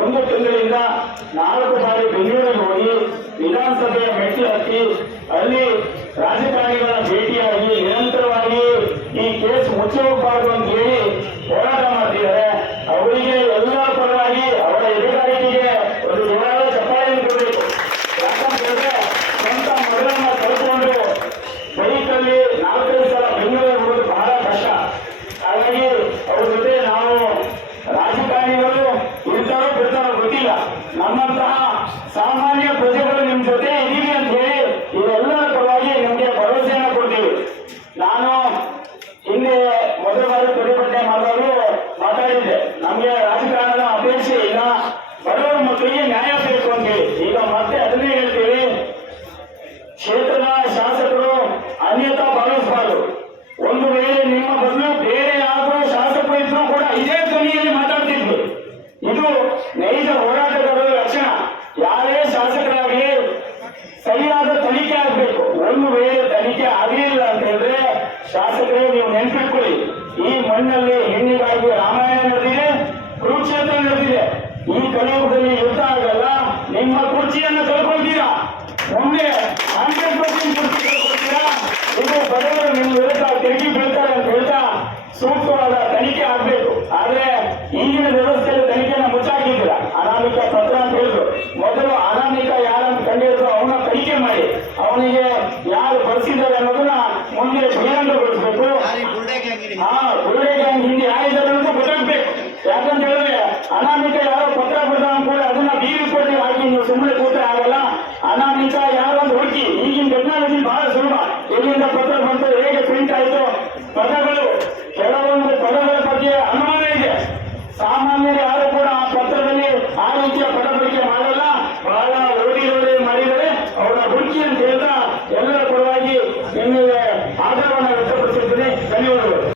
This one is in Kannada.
ಒಂದು ತಿಂಗಳಿಂದ ನಾಲ್ಕು ಬಾರಿ ಬೆಂಗಳೂರಿಗೆ ಹೋಗಿ ವಿಧಾನಸಭೆಯ ಮೆಟ್ಟಿ ಹತ್ತಿ ಅಲ್ಲಿ ರಾಜಕಾರಣಿಗಳ ಭೇಟಿಯಾಗಿ ನಿರಂತರವಾಗಿ ಈ ಕೇಸ್ ಮುಚ್ಚಬಾರದು ಅಂತ ಹೇಳಿ ಹೋರಾಟ ಮಾಡ್ತಿದ್ದಾರೆ. ಅವರಿಗೆ ಎಲ್ಲ ಪರವಾಗಿ ಅವರ ಎದುರಾಳಿಗೆ ಒಂದು ಜೋರಾದ ಚಪ್ಪಾಳೆಯನ್ನು ಕೊಡಬೇಕು. ಯಾಕಂತ ಹೇಳಿದ್ರೆ ಸ್ವಂತ ಮಗಳನ್ನ ನಮ್ಮಂತಹ ಸಾಮಾನ್ಯ ಪ್ರಜೆಗಳು ನಿಮ್ ಜೊತೆ ಇದೀವಿ ಅಂತ ಹೇಳಿ ಇದೆಲ್ಲರ ಪರವಾಗಿ ನಿಮ್ಗೆ ಭರವಸೆಯನ್ನ ಕೊಡ್ತೀವಿ. ನಾನು ಹಿಂದೆ ಮೊದಲ ಬಾರಿ ಪ್ರತಿಭಟನೆ ಮಾಡುವಾಗಲೂ ಮಾತಾಡಿದ್ದೆ. ನಮ್ಗೆ ರಾಜಕಾರಣದ ಅಪೇಕ್ಷೆ ಇಲ್ಲ. ಬಡವರ ಮಕ್ಕಳಿಗೆ ನ್ಯಾಯ ಬೇಕು ಅಂತ ಈಗ ಮತ್ತೆ ಅದನ್ನೇ ಹೇಳ್ತೀವಿ. ಕ್ಷೇತ್ರದ ಶಾಸಕರು ಅನ್ಯತಾ ಭಾವಿಸಬಾರದು ಒಂದು ವೇಳೆ ನಿಮ್ಮ ಬದಲು ಬೇರೆ ಯಾರು ಶಾಸಕರು ಇದ್ರೂ ಕೂಡ ಇದೇ ಧ್ವನಿಯಲ್ಲಿ ಮಾತಾಡ್ತಿದ್ರು ಇದು ನೈಜ ಹೋರಾಟಗಾರರ ಲಕ್ಷಣ ಯಾರೇ ಶಾಸಕರಾಗಲಿ ಸರಿಯಾದ ತನಿಖೆ ಆಗಬೇಕು. ಒಂದು ವೇಳೆ ತನಿಖೆ ಆಗಲಿಲ್ಲ ಅಂತ ಹೇಳಿದ್ರೆ ಶಾಸಕರೇ, ನೀವು ನೆನ್ಪಿಟ್ಕೊಳ್ಳಿ. ಈ ಮಣ್ಣಲ್ಲಿ ಹೆಣ್ಣಿಗಾಗಿ ರಾಮಾಯಣ ನಡೆದಿದೆ, ಕುರುಕ್ಷೇತ್ರ ನಡೆದಿದೆ. ಈ ಕಲಿಯುಗದಲ್ಲಿ ಯುದ್ಧ ಆಗಲ್ಲ. ನಿಮ್ಮ ಕುರ್ಚಿಯನ್ನು ಕಳ್ಕೊಳ್ತೀರಾ? ಒಮ್ಮೆ ಹಂಡ್ರೆಡ್ ಪರ್ಸೆಂಟ್ ಕುರ್ಚಿ ಕಳ್ಕೊಳ್ತೀರಾ? ಇದು ಬಡವರು ನಿಮ್ಮ ವಿರುದ್ಧ ತಿರುಗಿ ಬೀಳ್ತಾರೆ ಅಂತ ಹೇಳ್ತಾ ಸೂಕ್ತವಾದ ತನಿಖೆ ಆಗಬೇಕು. ಆದ್ರೆ ಯಾರು ಬಳಸಿದ್ದಾರೆ ಅನ್ನೋದನ್ನ ಮುಂದೆ